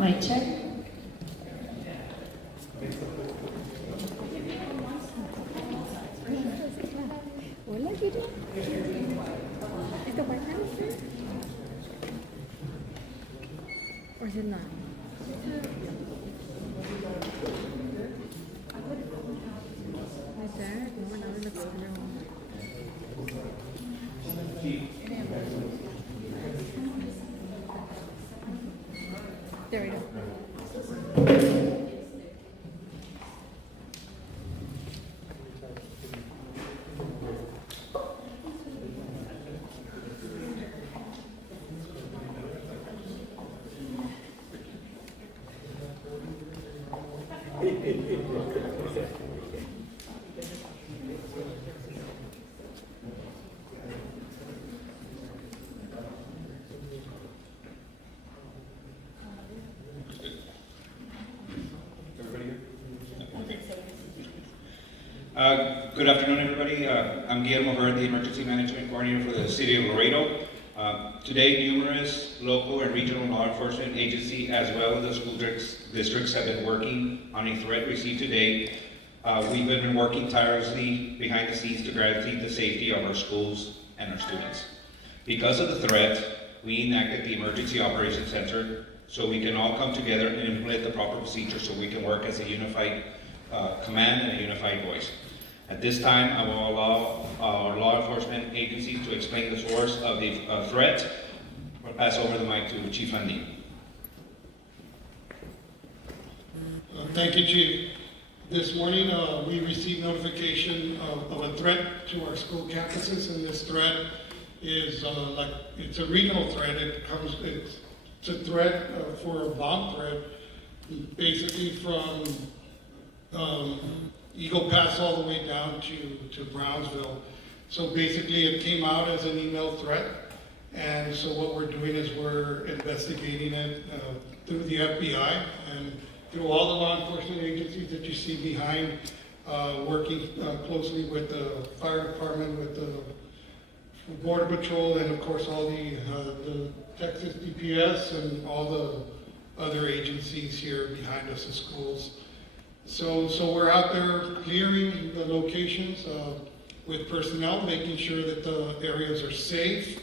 Mic check. Hola, Kiri. ¿Esto para acá? Or is it not? Right there. No, we're not in the corner. There we go. Good afternoon, everybody. I'm Guillermo Hurd, the Emergency Management Coordinator for the City of Laredo. Today, numerous local and regional law enforcement agencies, as well as the school districts, have been working on a threat received today. We've been working tirelessly behind the scenes to guarantee the safety of our schools and our students. Because of the threat, we enacted the Emergency Operations Center so we can all come together and implement the proper procedures so we can work as a unified command and a unified voice. At this time, I will allow our law enforcement agencies to explain the source of the threat. I'll pass over the mic to Chief Lundy. Thank you, Chief. This morning, we received notification of a threat to our school campuses, and this threat is it's a regional threat. It's a threat for a bomb threat, basically from Eagle Pass all the way down to Brownsville. So basically it came out as an email threat, and so what we're doing is we're investigating it through the FBI and through all the law enforcement agencies that you see behind, working closely with the fire department, with the Border Patrol, and of course all the Texas DPS and all the other agencies here behind us in schools. So we're out there clearing the locations with personnel, making sure that the areas are safe.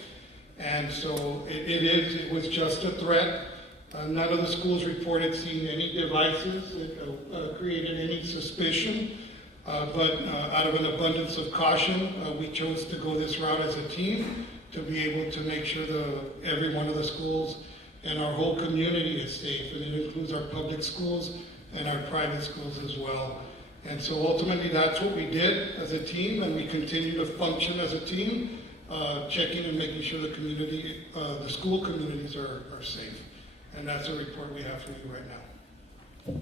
And so it was just a threat. None of the schools reported seeing any devices that created any suspicion. But out of an abundance of caution, we chose to go this route as a team to be able to make sure that every one of the schools and our whole community is safe. And it includes our public schools and our private schools as well. And so ultimately that's what we did as a team, and we continue to function as a team, checking and making sure the community, the school communities are safe. And that's a report we have for you right now.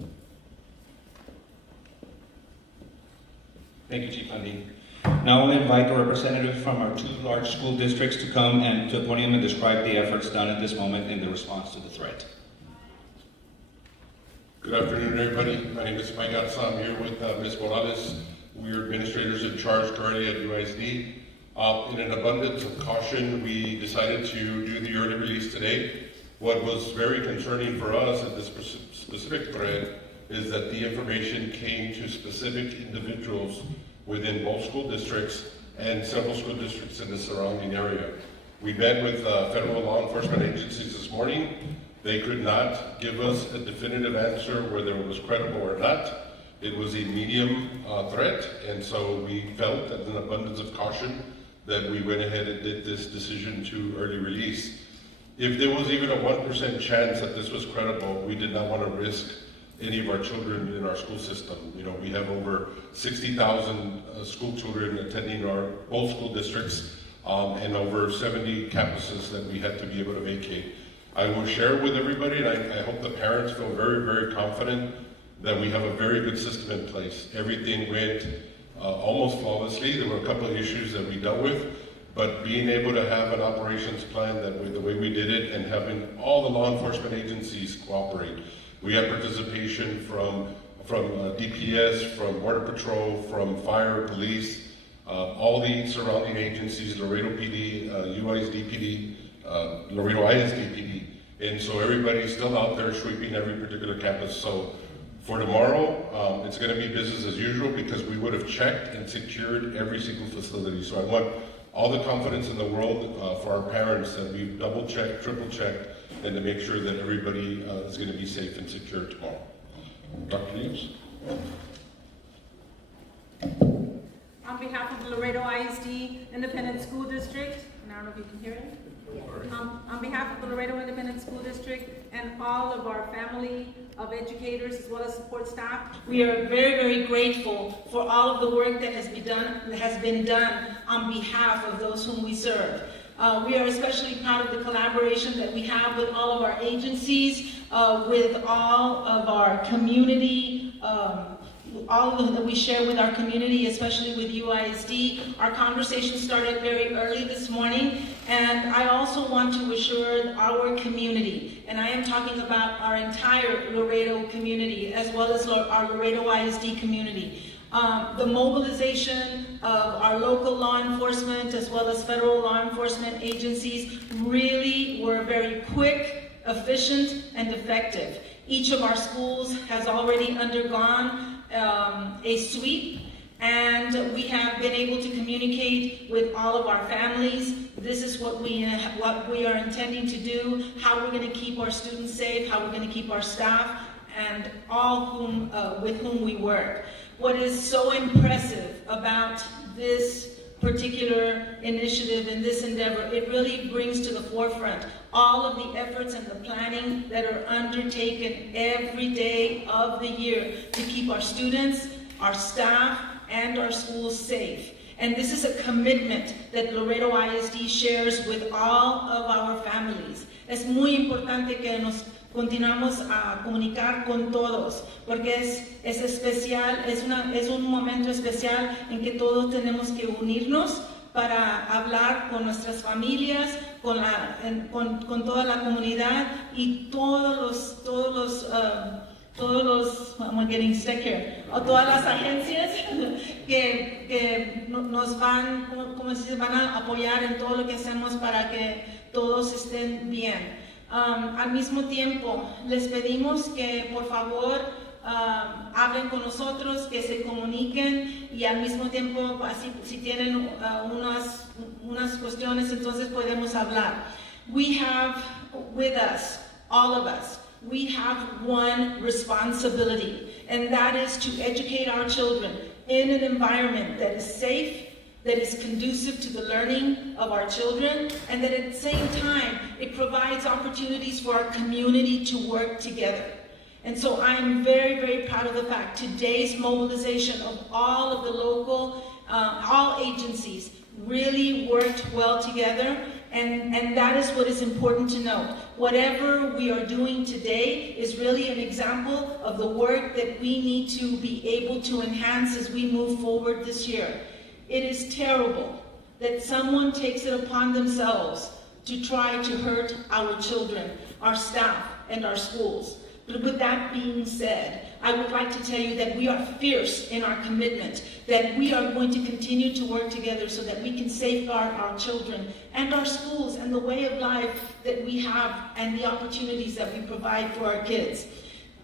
Thank you, Chief Lundy. Now we'll invite the representatives from our two large school districts to come and to the podium and describe the efforts done at this moment in the response to the threat. Good afternoon, everybody. My name is Mike Gatsa. I'm here with Ms. Morales. We're administrators in charge currently at UISD. In an abundance of caution, we decided to do the early release today. What was very concerning for us at this specific thread is that the information came to specific individuals within both school districts and several school districts in the surrounding area. We met with federal law enforcement agencies this morning. They could not give us a definitive answer whether it was credible or not. It was a medium threat, and so we felt that an abundance of caution that we went ahead and did this decision to early release. If there was even a 1% chance that this was credible, we did not want to risk any of our children in our school system. You know, we have over 60,000 school children attending our both school districts and over 70 campuses that we had to be able to vacate. I will share with everybody, and I hope the parents feel very, very confident that we have a very good system in place. Everything went almost flawlessly. There were a couple of issues that we dealt with, but being able to have an operations plan the way we did it and having all the law enforcement agencies cooperate. We had participation from DPS, from Border Patrol, from Fire, Police, all the surrounding agencies, Laredo PD, UISD PD, Laredo ISD PD, And so everybody's still out there sweeping every particular campus. So for tomorrow, it's going to be business as usual because we would have checked and secured every single facility. So I want all the confidence in the world for our parents that we've double-checked, triple-checked, and to make sure that everybody is going to be safe and secure tomorrow. Dr. Leos? On behalf of the Laredo ISD Independent School District, and I don't know if you can hear it. On behalf of the Laredo Independent School District and all of our family of educators as well as support staff, we are very, very grateful for all of the work that has been done on behalf of those whom we serve. We are especially proud of the collaboration that we have with all of our agencies, with all of our community, all of them that we share with our community, especially with UISD. Our conversation started very early this morning, and I also want to assure our community, and I am talking about our entire Laredo community, as well as our Laredo ISD community. The mobilization of our local law enforcement, as well as federal law enforcement agencies, really were very quick, efficient, and effective. Each of our schools has already undergone a sweep, and we have been able to communicate with all of our families. This is what we are intending to do, how we're going to keep our students safe, how we're going to keep our staff, and all with whom we work. What is so impressive about this particular initiative and this endeavor, it really brings to the forefront all of the efforts and the planning that are undertaken every day of the year to keep our students, our staff, and our schools safe. And this is a commitment that Laredo ISD shares with all of our families. Es muy importante que nos continuamos a comunicar con todos, porque es especial, es un momento especial en que todos tenemos que unirnos para hablar con nuestras familias, con toda la comunidad y todas las agencias que nos van a apoyar en todo lo que hacemos para que todos estén bien. Al mismo tiempo, les pedimos que por favor hablen con nosotros, que se comuniquen y al mismo tiempo, así, si tienen unas cuestiones, entonces podemos hablar. We have with us, all of us, we have one responsibility, and that is to educate our children in an environment that is safe, that is conducive to the learning of our children, and that at the same time, it provides opportunities for our community to work together. And so I am very, very proud of the fact today's mobilization of all of the local, all agencies really worked well together, and that is what is important to note. Whatever we are doing today is really an example of the work that we need to be able to enhance as we move forward this year. It is terrible that someone takes it upon themselves to try to hurt our children, our staff, and our schools. But with that being said, I would like to tell you that we are fierce in our commitment, that we are going to continue to work together so that we can safeguard our children and our schools and the way of life that we have and the opportunities that we provide for our kids.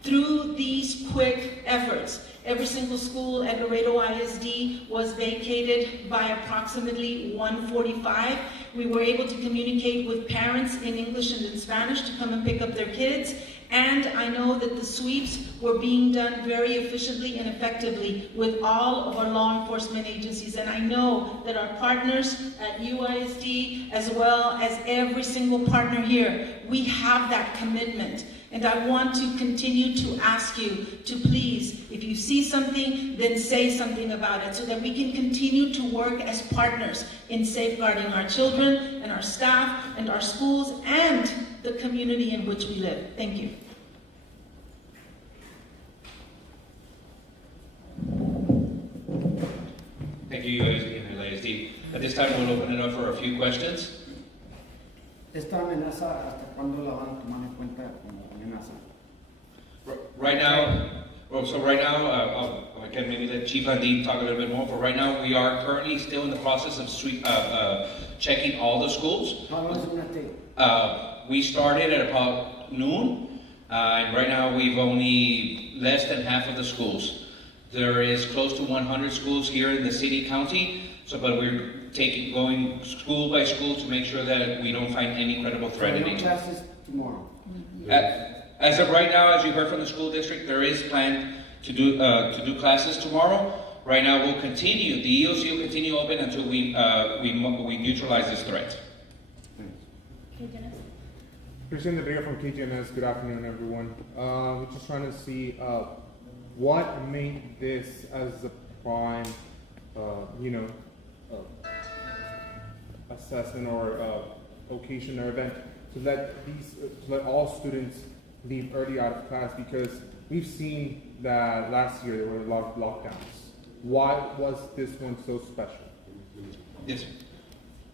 Through these quick efforts, every single school at Laredo ISD was vacated by approximately 1:45. We were able to communicate with parents in English and in Spanish to come and pick up their kids. And I know that the sweeps were being done very efficiently and effectively with all of our law enforcement agencies. And I know that our partners at UISD, as well as every single partner here, we have that commitment. And I want to continue to ask you to please, if you see something, then say something about it so that we can continue to work as partners in safeguarding our children and our staff and our schools and the community in which we live. Thank you. Thank you, UISD and LASD. At this time, we'll open it up for a few questions. ¿Esta amenaza hasta cuándo la van a tomar en cuenta como amenaza? Right now, Well, so right now, again, maybe let Chief Andy talk a little bit more, but right now we are currently still in the process of checking all the schools. How long is it going to take? We started at about noon, and right now we've only less than half of the schools. There is close to 100 schools here in the city, county, but we're going school by school to make sure that we don't find any credible threat in No each. classes tomorrow. As of right now, as you heard from the school district, there is planned to do classes tomorrow. Right now, we'll continue. The EOC will continue open until we neutralize this threat. Christian De Vega from KGNS. Good afternoon, everyone. We're just trying to see what made this as a prime, assessment or occasion or event to let all students leave early out of class, because we've seen that last year there were a lot of lockdowns. Why was this one so special? Yes.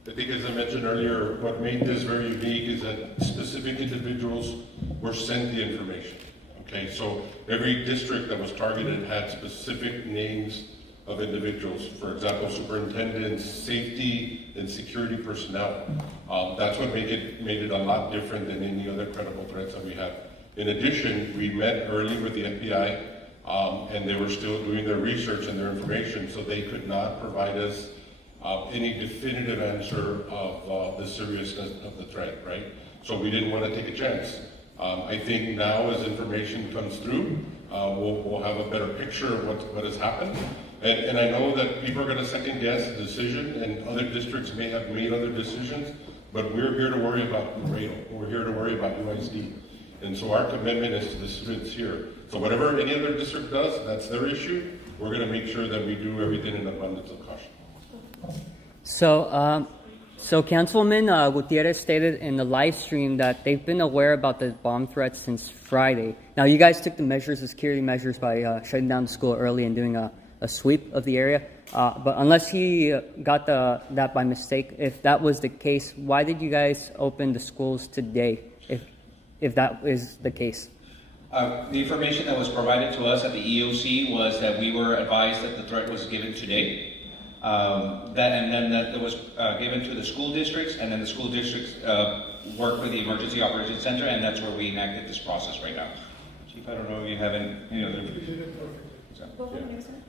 I think, as I mentioned earlier, what made this very unique is that specific individuals were sent the information. Okay, so every district that was targeted had specific names of individuals. For example, superintendents, safety and security personnel. That's what made it a lot different than any other credible threats that we have. In addition, we met early with the FBI, and they were still doing their research and their information, so they could not provide us any definitive answer of the seriousness of the threat, right? So we didn't want to take a chance. I think now, as information comes through, we'll have a better picture of what has happened. And I know that people are going to second guess the decision, and other districts may have made other decisions, but we're here to worry about Laredo. We're here to worry about UISD. And so our commitment is to the students here. So whatever any other district does, that's their issue. We're going to make sure that we do everything in abundance of caution. So Councilman Gutierrez stated in the live stream that they've been aware about the bomb threats since Friday. Now, you guys took the security measures by shutting down the school early and doing a sweep of the area. But unless he got that by mistake, if that was the case, why did you guys open the schools today, if that is the case? The information that was provided to us at the EOC was that we were advised that the threat was given today. That was given to the school districts, and then the school districts worked with the Emergency Operations Center, and that's where we enacted this process right now. Chief, I don't know if you have any other...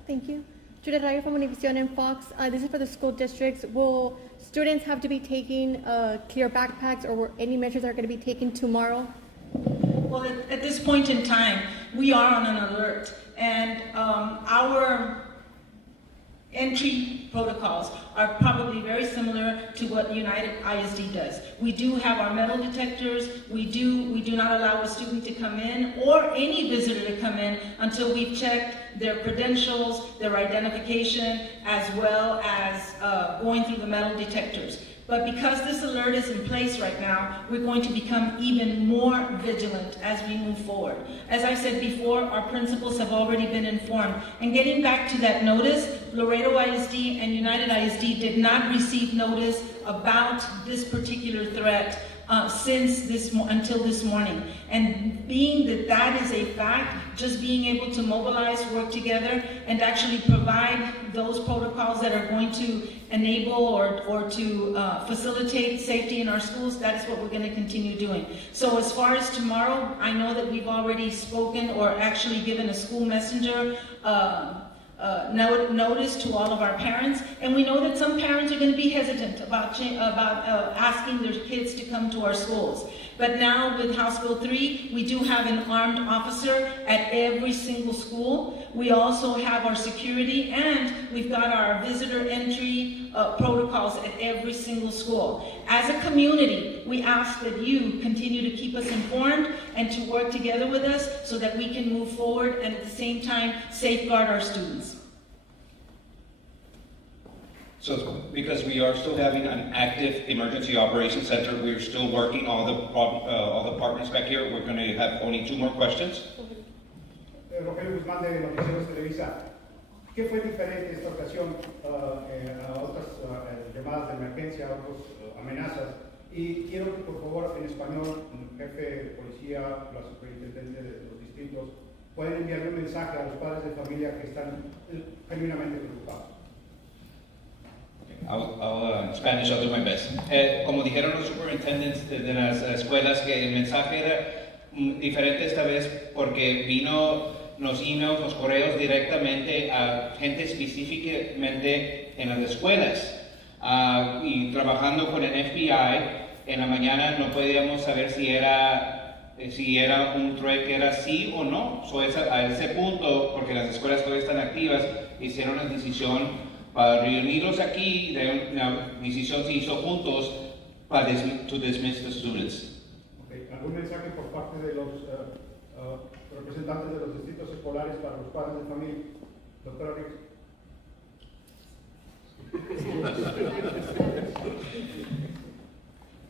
Thank you. Judith Rayo from Univision and Fox. This is for the school districts. Will students have to be taking clear backpacks, or any measures are going to be taken tomorrow? Well, at this point in time, we are on an alert, and our entry protocols are probably very similar to what United ISD does. We do have our metal detectors. We do not allow a student to come in or any visitor to come in until we've checked their credentials, their identification, as well as going through the metal detectors. But because this alert is in place right now, we're going to become even more vigilant as we move forward. As I said before, our principals have already been informed. And getting back to that notice, Laredo ISD and United ISD did not receive notice about this particular threat until this morning. And being that is a fact, just being able to mobilize, work together, and actually provide those protocols that are going to enable or to facilitate safety in our schools, that is what we're going to continue doing. So as far as tomorrow, I know that we've already spoken or actually given a school messenger notice to all of our parents, and we know that some parents are going to be hesitant about asking their kids to come to our schools. But now with House Bill 3, we do have an armed officer at every single school. We also have our security, and we've got our visitor entry protocols at every single school. As a community, we ask that you continue to keep us informed and to work together with us so that we can move forward and at the same time safeguard our students. So because we are still having an active emergency operations center, we're still working all the partners back here. We're going to have only 2 more questions. Rogelio Guzmán de Noticieros Televisa. ¿Qué fue diferente esta ocasión a otras llamadas de emergencia, a otras amenazas? Y quiero que por favor en español, jefe de policía, la superintendente de los distritos, pueden enviarle un mensaje a los padres de familia que están genuinamente preocupados. In Spanish, I'll do my best. Como dijeron los superintendents de las escuelas, que el mensaje era diferente esta vez porque vino los emails, los correos directamente a gente específicamente en las escuelas. Y trabajando con el FBI, en la mañana no podíamos saber si era un threat que era sí o no. A ese punto, porque las escuelas todavía están activas, hicieron la decisión para reunirlos aquí. La decisión se hizo juntos para dismiss the students. Okay. ¿Algún mensaje por parte de los representantes de los distritos escolares para los padres de familia? Doctora Rix.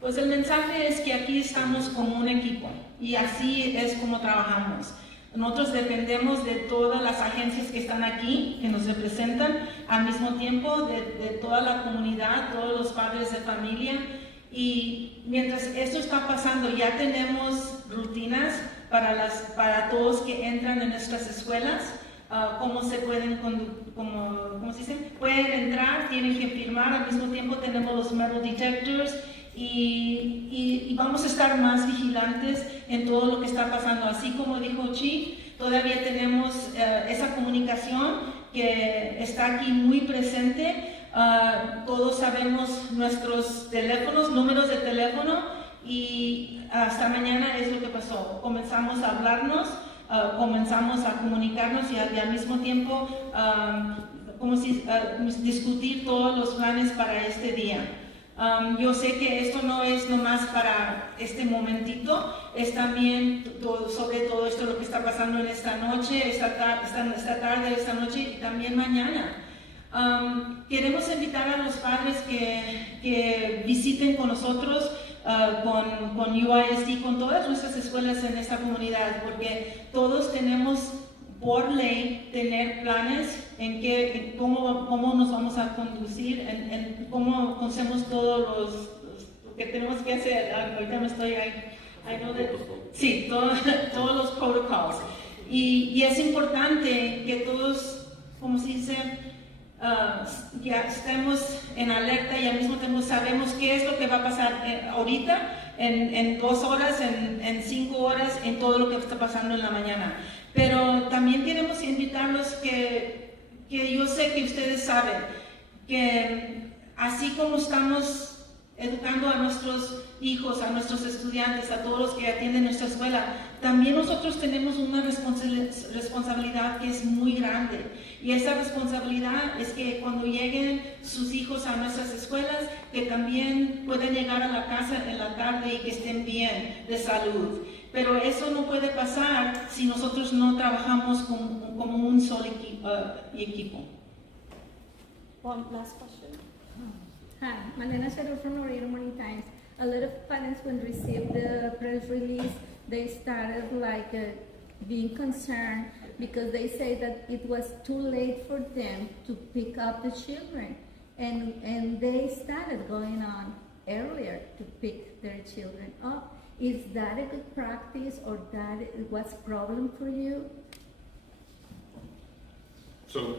Pues el mensaje es que aquí estamos como un equipo y así es como trabajamos. Nosotros dependemos de todas las agencias que están aquí, que nos representan, al mismo tiempo de toda la comunidad, todos los padres de familia. Y mientras esto está pasando, ya tenemos rutinas para todos que entran en nuestras escuelas, cómo se pueden, ¿cómo se dice? Pueden entrar, tienen que firmar, al mismo tiempo tenemos los metal detectors y vamos a estar más vigilantes en todo lo que está pasando. Así como dijo Chief, todavía tenemos esa comunicación que está aquí muy presente. Todos sabemos nuestros teléfonos, números de teléfono, y hasta mañana es lo que pasó. Comenzamos a hablarnos, comenzamos a comunicarnos y al mismo tiempo discutir todos los planes para este día. Yo sé que esto no es nomás para este momentito, es también sobre todo esto lo que está pasando en esta noche, esta tarde, esta noche y también mañana. Queremos invitar a los padres que visiten con nosotros, con UISD, con todas nuestras escuelas en esta comunidad, porque todos tenemos por ley tener planes en cómo nos vamos a conducir, en cómo hacemos todos lo que tenemos que hacer. Ahorita me estoy todos los protocolos. Y es importante que todos, como se dice, ya estemos en alerta y al mismo tiempo sabemos qué es lo que va a pasar ahorita, en 2 horas, en 5 horas, en todo lo que está pasando en la mañana. Pero también queremos invitarlos que yo sé que ustedes saben que así como estamos educando a nuestros hijos, a nuestros estudiantes, a todos los que atienden nuestra escuela, también nosotros tenemos una responsabilidad que es muy grande. Y esa responsabilidad es que cuando lleguen sus hijos a nuestras escuelas, que también puedan llegar a la casa en la tarde y que estén bien de salud. Pero eso no puede pasar si nosotros no trabajamos como un solo equipo. One last question. Hi, Amenaza from Laredo Morning Times. A lot of parents, when received the press release, they started being concerned because they say that it was too late for them to pick up the children, and they started going on earlier to pick their children up. Is that a good practice, or that what's problem for you? So,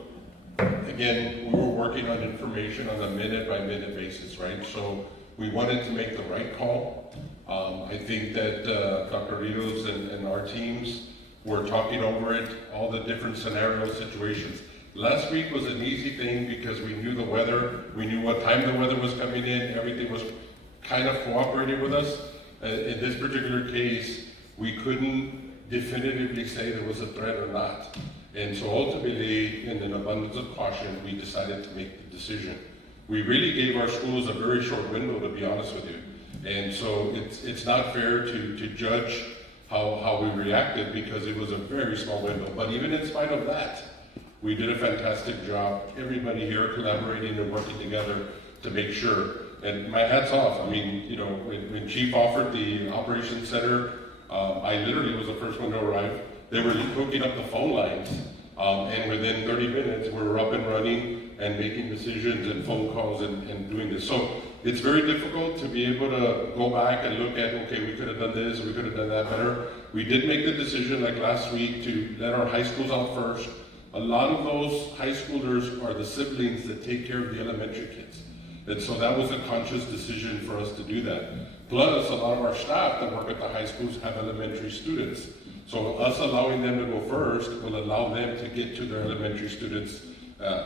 again, we were working on information on a minute-by-minute basis, right? So we wanted to make the right call. I think that Dr. Ritos and our teams were talking over it, all the different scenario situations. Last week was an easy thing because we knew the weather, we knew what time the weather was coming in, everything was kind of cooperating with us. In this particular case, we couldn't definitively say there was a threat or not. And so ultimately, in an abundance of caution, we decided to make the decision. We really gave our schools a very short window, to be honest with you. And so it's not fair to judge how we reacted because it was a very small window. But even in spite of that, we did a fantastic job. Everybody here collaborating and working together to make sure. And my hat's off. I mean, you know, when Chief offered the operations center, I literally was the first one to arrive. They were hooking up the phone lines, and within 30 minutes, we were up and running and making decisions and phone calls and doing this. So it's very difficult to be able to go back and look at, okay, we could have done this, we could have done that better. We did make the decision like last week to let our high schools out first. A lot of those high schoolers are the siblings that take care of the elementary kids. And so that was a conscious decision for us to do that. Plus, a lot of our staff that work at the high schools have elementary students. So us allowing them to go first will allow them to get to their elementary students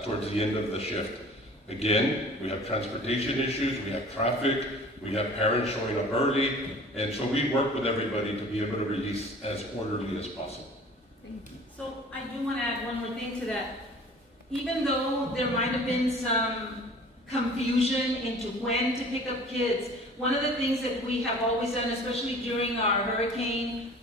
towards the end of the shift. Again, we have transportation issues, we have traffic, we have parents showing up early, and so we work with everybody to be able to release as orderly as possible. So I do want to add one more thing to that. Even though there might have been some confusion into when to pick up kids, one of the things that we have always done, especially during our hurricane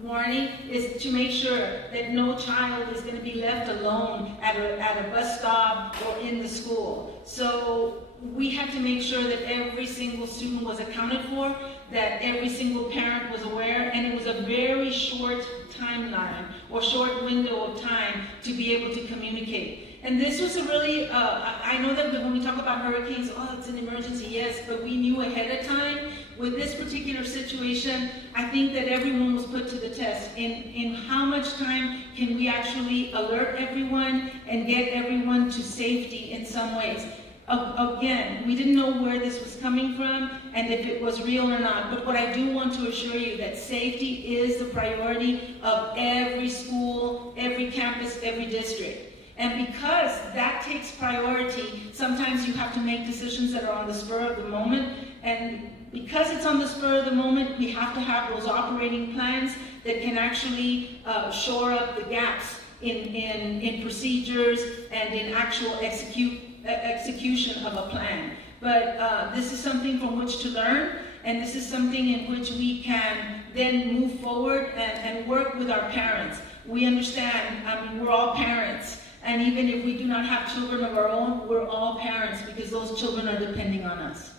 warning, is to make sure that no child is going to be left alone at a bus stop or in the school. So we had to make sure that every single student was accounted for, that every single parent was aware, and it was a very short timeline or short window of time to be able to communicate. And this was a really, I know that when we talk about hurricanes, oh, it's an emergency, yes, but we knew ahead of time. With this particular situation, I think that everyone was put to the test in how much time can we actually alert everyone and get everyone to safety in some ways. Again, we didn't know where this was coming from and if it was real or not, but what I do want to assure you that safety is the priority of every school, every campus, every district. And because that takes priority, sometimes you have to make decisions that are on the spur of the moment. And because it's on the spur of the moment, we have to have those operating plans that can actually shore up the gaps in procedures and in actual execution of a plan. But this is something from which to learn, and this is something in which we can then move forward and work with our parents. We understand, I mean, we're all parents. And even if we do not have children of our own, we're all parents because those children are depending on us.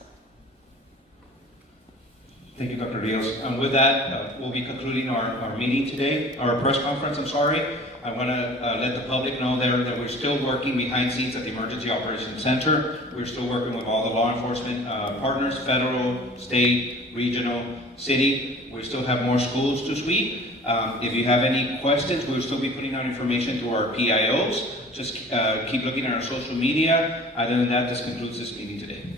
Thank you, Dr. Rios. And with that, we'll be concluding our meeting today, our press conference, I'm sorry. I want to let the public know that we're still working behind scenes at the Emergency Operations Center. We're still working with all the law enforcement partners, federal, state, regional, city. We still have more schools to sweep. If you have any questions, we'll still be putting out information to our PIOs. Just keep looking at our social media. Other than that, this concludes this meeting today.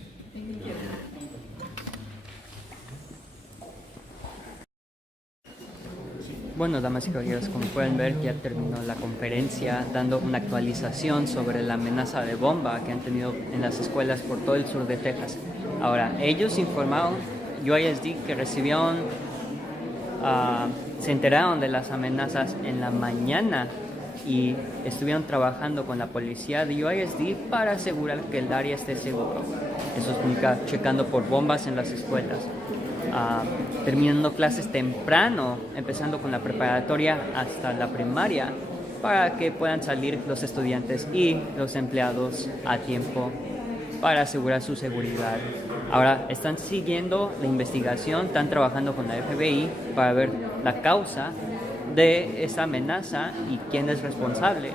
Bueno, damas y caballeros, como pueden ver, ya terminó la conferencia dando una actualización sobre la amenaza de bomba que han tenido en las escuelas por todo el sur de Texas. Ahora, ellos informaron, UISD, que recibieron, se enteraron de las amenazas en la mañana y estuvieron trabajando con la policía de UISD para asegurar que el área esté seguro. Eso significa checando por bombas en las escuelas. Terminando clases temprano, empezando con la preparatoria hasta la primaria, para que puedan salir los estudiantes y los empleados a tiempo para asegurar su seguridad. Ahora están siguiendo la investigación, están trabajando con la FBI para ver la causa de esa amenaza y quién es responsable,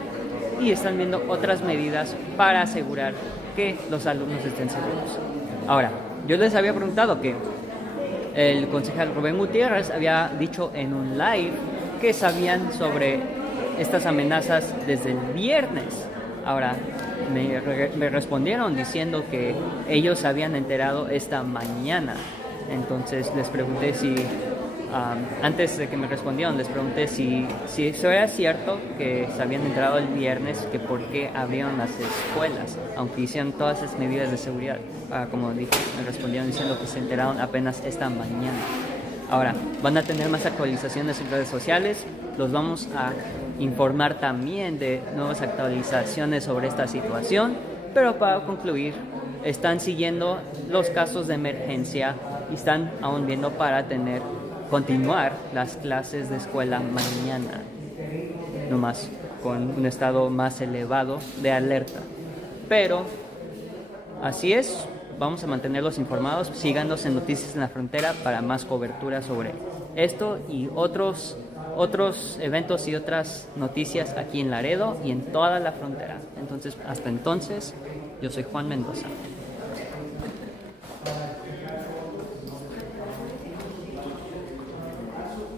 y están viendo otras medidas para asegurar que los alumnos estén seguros. Ahora, yo les había preguntado que el concejal Rubén Gutiérrez había dicho en un live que sabían sobre estas amenazas desde el viernes. Ahora, me respondieron diciendo que ellos se habían enterado esta mañana. Entonces les pregunté si, antes de que me respondieran, les pregunté si eso era cierto, que se habían enterado el viernes, que por qué abrieron las escuelas, aunque hicieron todas esas medidas de seguridad. Como dije, me respondieron diciendo que se enteraron apenas esta mañana. Ahora, van a tener más actualizaciones en redes sociales, los vamos a informar también de nuevas actualizaciones sobre esta situación, pero para concluir, están siguiendo los casos de emergencia y están aún viendo para continuar las clases de escuela mañana, nomás con un estado más elevado de alerta. Pero así es, vamos a mantenerlos informados, síganos en Noticias en la Frontera para más cobertura sobre esto y otros eventos y otras noticias aquí en Laredo y en toda la frontera. Entonces, hasta entonces, yo soy Juan Mendoza.